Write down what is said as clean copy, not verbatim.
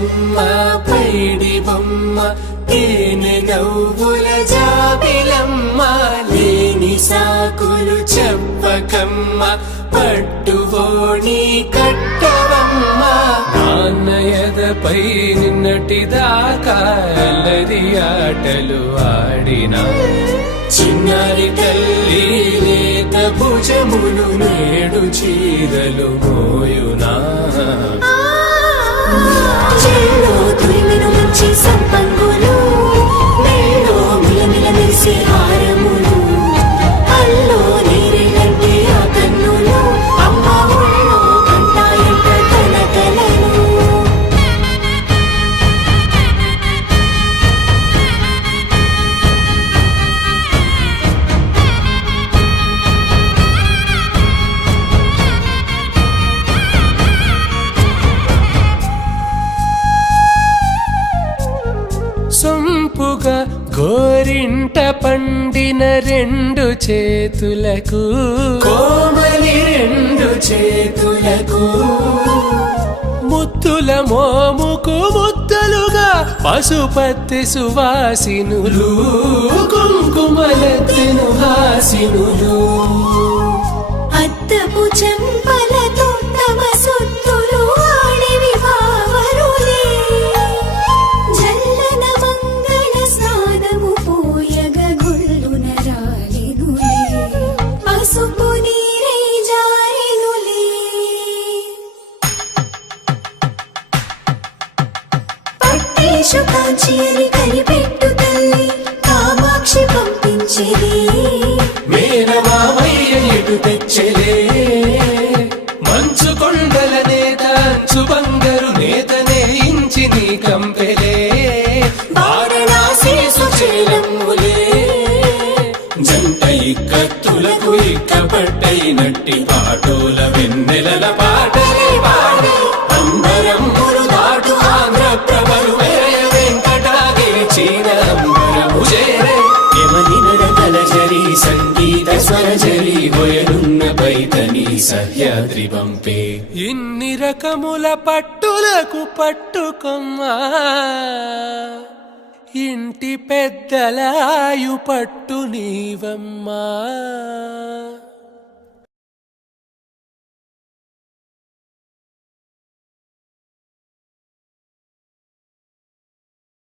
బుజ్జమ్మ పైడి బొమ్మ తేనె నవ్వుల జాబిలమ్మ లేని సాకులు చెప్పకమ్మ పట్టువోణి కట్టవమ్మ నాన్నయదపై నిన్నటిదాకా అల్లరి ఆటలు ఆడినా చిన్నారి తల్లి లేత భుజములు నేడు చీరలు మోయునా చెల్లో తురిమిను మంచి సంపంగులు మెల్లో మిలమిల మెరిసే హారములు అల్లో నీరేలంటే ఆ కన్నులు అమ్మ ఒళ్ళో కంటాయంట తన కలను సొంపుగా గోరింట పండిన రెండు చేతులకు కోమలి రెండు చేతులకు ముద్దుల మోముకు ముద్దలుగా పశుపతి సువాసినులు కుంకుమలెత్తెను హాసినులు అద్దపు చెంపలతో తమ సొత్తులు ఆడివి బావరులే జల్లన మంగళ స్నానము పోయగ గొల్లున రాలినులే పసుపు నీరై జారినులే పట్టేషు కాంచి అని కనిపెట్టు తల్లి కామాక్షి పంపించేది మేనమామయ్య ఎటు తెచ్చలే మంచు కొండల నేత అంచు బంగారు నేతనే ఇంచి నీ కంపెలే వారణాసి సుచేలమ్ములే జంట ఇక్కత్తులకు ఇక్కపట్టైనట్టి పాటోల వెన్నెలల పాటలే పాడే అంబరమ్ములు దాటు ఆంధ్ర ప్రభలు వేయ వెంకటాగిరి చీన అంబరము చేరే యమని నడకల జరి సంగీత స్వర జరి వయలున్న పైతని సహ్యాద్రి పంపే ఇన్ని రకముల పట్టులకు పట్టుకొమ్మా ఇంటి పెద్దలాయు పట్టు నీవమ్మా